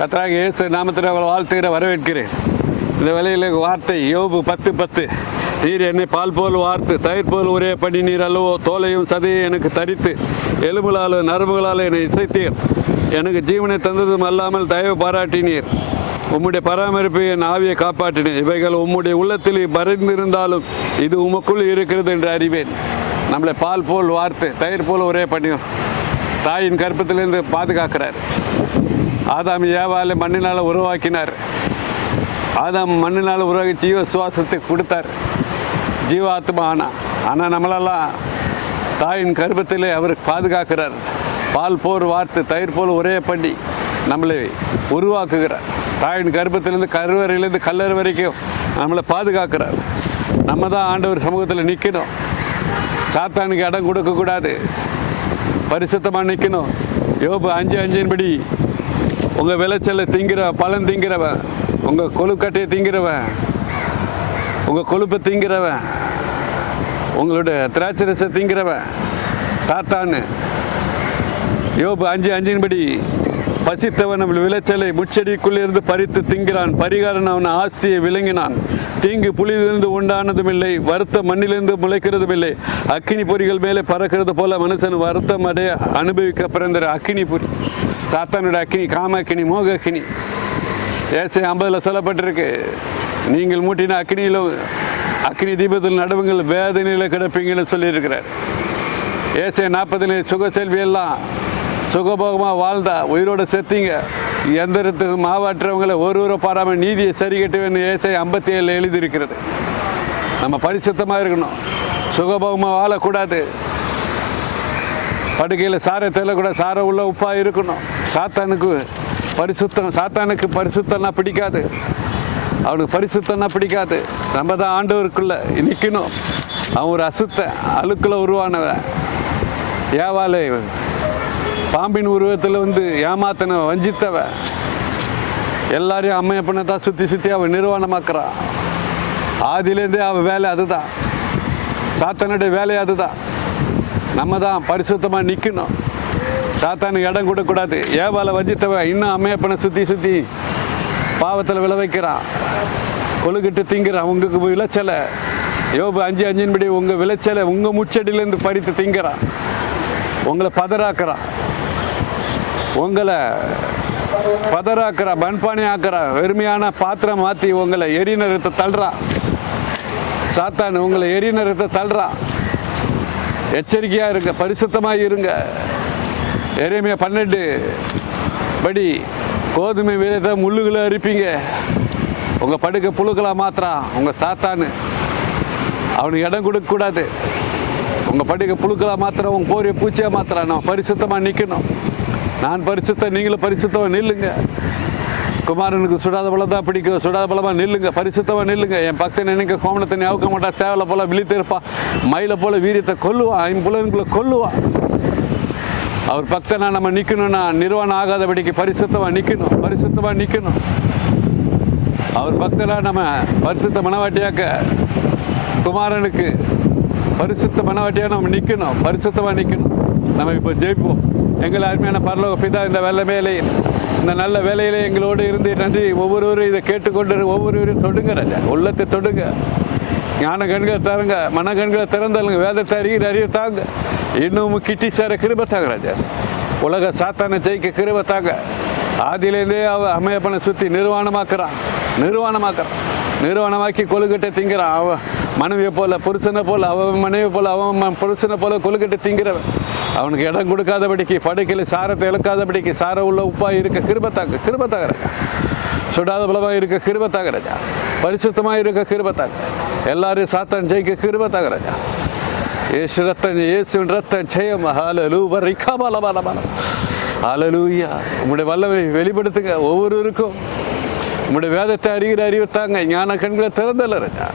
கர்த்தராகிய இயேசு நாமத்தில் வாழ்த்துகிற வரவேற்கிறேன். இந்த வேளையில் வார்த்தை யோபு 10:10. நீர் என்னை பால் போல் வார்த்து தயிர் போல் ஒரே படி நீர் அல்லவோ, தோலையும் சதையை எனக்கு தரித்து எலும்புகளால் நரம்புகளால் என்னை இசைத்தீர். எனக்கு ஜீவனை தந்ததும் அல்லாமல் தயவு பாராட்டினீர். உம்முடைய பராமரிப்பை என் ஆவியை காப்பாற்றினேன். இவைகள் உம்முடைய உள்ளத்தில் மறைந்திருந்தாலும் இது உமக்குள் இருக்கிறது என்று அறிவேன். நம்மளை பால் போல் வார்த்து தயிர் போல் ஒரே பண்ணியும் தாயின் கற்பத்திலேருந்து பாதுகாக்கிறார். ஆதாம் ஏவாளை மண்ணினால் உருவாக்கினார். ஆதாம் மண்ணினால் உருவாக்கி ஜீவ சுவாசத்தை கொடுத்தார், ஜீவாத்மா ஆனால் நம்மளெல்லாம் தாயின் கர்ப்பத்திலே அவர் பாதுகாக்கிறார். பால் போர் வார்த்து தயிர் போல் ஒரே பண்ணி நம்மளை உருவாக்குகிறார். தாயின் கர்ப்பத்திலேருந்து கருவறையிலேருந்து கல்லறை வரைக்கும் நம்மளை பாதுகாக்கிறார். நம்ம தான் ஆண்டவர் சமூகத்தில் நிற்கணும். சாத்தானுக்கு இடம் கொடுக்கக்கூடாது, பரிசுத்தமாக நிற்கணும். யோபு 5:5 உங்கள் விளைச்சலை திங்கிறவன், பலன் திங்கிறவன், உங்கள் கொழுக்கட்டையை திங்கிறவன், உங்கள் கொழுப்பை திங்கிறவன், உங்களுடைய திராட்சை ரசத்தை திங்கிறவன் சாத்தானு. யோபு 5:5 பசித்தவன் விளைச்சலை முச்செடிக்குள்ளிருந்து பறித்து திங்கிறான். பரிகாரன் அவன் ஆஸ்தியை விளங்கினான். தீங்கு புலியிலிருந்து உண்டானதும் இல்லை, வருத்த மண்ணிலிருந்து முளைக்கிறதும் இல்லை. அக்கினி பொறிகள் மேலே பறக்கிறது போல மனுஷன் வருத்தம் அடைய அனுபவிக்க பிறந்த அக்கினி பொறி, சாத்தானுடைய அக்கினி, காம அக்கினி, மோக அக்கினி. ஏசை 50 சொல்லப்பட்டிருக்கு, நீங்கள் மூட்டின அக்கினியிலும் அக்கினி தீபத்தில் நடுவுங்கள், வேதனையில் கிடப்பீங்கன்னு சொல்லியிருக்கிறார். ஏசை 40 சுக செல்வியெல்லாம் சுகபோகமாக வாழ்ந்தா உயிரோடு செத்தீங்க. எந்திரத்துக்கு மாவாற்றவங்களை ஒருவரை பாராமல் நீதியை சரி கட்டுவேன்னு ஏசை 57 எழுதியிருக்கிறது. நம்ம பரிசுத்தமாக இருக்கணும், சுகபோகமாக வாழக்கூடாது, படுக்கையில் சாரை தெல்லக்கூடாது, சாரை உள்ள உப்பாக இருக்கணும். சாத்தானுக்கு பரிசுத்தம்னா பிடிக்காது, அவனுக்கு பரிசுத்தம்னா பிடிக்காது. நம்ம தான் ஆண்டவருக்குள்ளே நிற்கணும். அவன் ஒரு அழுக்குள்ள உருவானவன். ஏவாளை பாம்பின் உருவத்தில் ஏமாத்தன வஞ்சித்தவ, எல்லாரையும் அம்மையப்பனை தான் சுற்றி அவன் நிர்வாணமாக்குறான். ஆதியிலேருந்தே அவன் வேலை அதுதான், சாத்தானுடைய வேலை அதுதான். நம்ம தான் பரிசுத்தமாக நிற்கணும், சாத்தானுக்கு இடம் கொடுக்கக்கூடாது. ஏவாளை வஞ்சித்தவ இன்னும் அம்மையப்பனை சுற்றி பாவத்தில் விளைவிக்கிறான், கொழுக்கிட்டு திங்கிறான். உங்களுக்கு விளைச்சலை யோபு 5:5 உங்கள் விளைச்சலை உங்கள் முச்சடியிலேருந்து பறித்து திங்கிறான். உங்களை பதறாக்குறான், மண்பானை ஆக்குறா, வெறுமையான பாத்திரம் மாற்றி உங்களை எரி நிறத்தை தள்ளுறான். சாத்தான் உங்களை எரி நிறத்தை தள்ளுறான். எச்சரிக்கையாக இருங்க, பரிசுத்தமாக இருங்க. எரேமியா 12 கோதுமை வீரத்தை முள்ளுகளை அரிப்பீங்க, உங்கள் படுக்க புழுக்களாக மாத்திரான். உங்கள் சாத்தானு அவனுக்கு இடம் கொடுக்கக்கூடாது. உங்கள் படுக்க புழுக்களாக மாத்திரம், உங்கள் போரிய பூச்சியாக மாத்திரம். நான் பரிசுத்தமாக நிற்கணும். நான் பரிசுத்தம், நீங்களும் பரிசுத்தமாக நில்லுங்க. குமாரனுக்கு சுடாத பழம் தான் பிடிக்கும், சுடாத பழமாக நில்லுங்க, பரிசுத்தமாக நில்லுங்க. என் பக்தன் நினைக்க கோமணத்தை அவுக்க மாட்டான், சேவலை போல விழித்திருப்பான், மயிலை போல வீரியத்தை கொல்லுவான், ஐம்புலனுக்குள்ளே கொல்லுவான். அவர் பக்தனா நம்ம நிற்கணும்னா நிர்வாணம் ஆகாதபடிக்கு பரிசுத்தமாக நிற்கணும். அவர் பக்தனாக நம்ம பரிசுத்த மனவாட்டியாக்க, குமாரனுக்கு பரிசுத்த மனவாட்டியாக நம்ம நிற்கணும், பரிசுத்தமாக நிற்கணும். நம்ம இப்போ ஜெயிப்போம். எங்கள் அருமையான பரலோக பிதா, இந்த இந்த நல்ல வேலையிலே எங்களோடு இருந்து நன்றி. ஒவ்வொருவரும் இதை கேட்டுக்கொண்டு ஒவ்வொருவரையும் தொடுங்க ராஜா, உள்ளத்தை தொடுங்க. ஞான கண்களை தருங்க, மன கண்களை திறந்தலுங்க, வேதத்தை அறிய தாங்க. இன்னும் கிட்டி சேர கிருபை தாங்க ராஜா. உலக சாத்தானை ஜெயிக்க கிருபை தாங்க. ஆதியிலேருந்தே அவன் அம்மையப்பனை சுற்றி நிர்வாணமாக்கி கொழுக்கட்டை திங்கிறான். அவன் மனைவியை போல, புருஷனை போல, அவன் மனைவி போல, அவன் புருஷனை போல கொழுக்கட்டை திங்கிறவன். அவனுக்கு இடம் கொடுக்காதபடிக்கு, படுக்கையில் சாரத்தை இழக்காதபடிக்கு, சார உள்ள உப்பாக இருக்க கிருபை ராஜா. சுடாத பலமாக இருக்க கிருபை ராஜா. பரிசுத்தமாக இருக்க கிருபை எல்லாரையும் சாத்தான் ஜெயிக்க கிருபை ராஜா. இயேசுவின் ரத்தம் ஜெயம். ஹல்லேலூயா. உங்களுடைய வல்லமை வெளிப்படுத்துங்க. ஒவ்வொருவருக்கும் உங்களுடைய வேதத்தை அறிவுத்தாங்க. ஞான கண்களை திறந்தல ராஜா.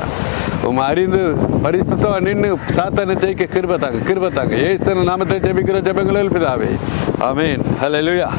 அறிந்து பரிசுத்தமாக நின்று சாத்தானை ஜெயிக்க கிருபை தாங்க. இயேசுவின் நாமத்தை ஜெபிக்கிற ஜெபங்களில் பிதாவே, ஆமென். ஹல்லேலூயா.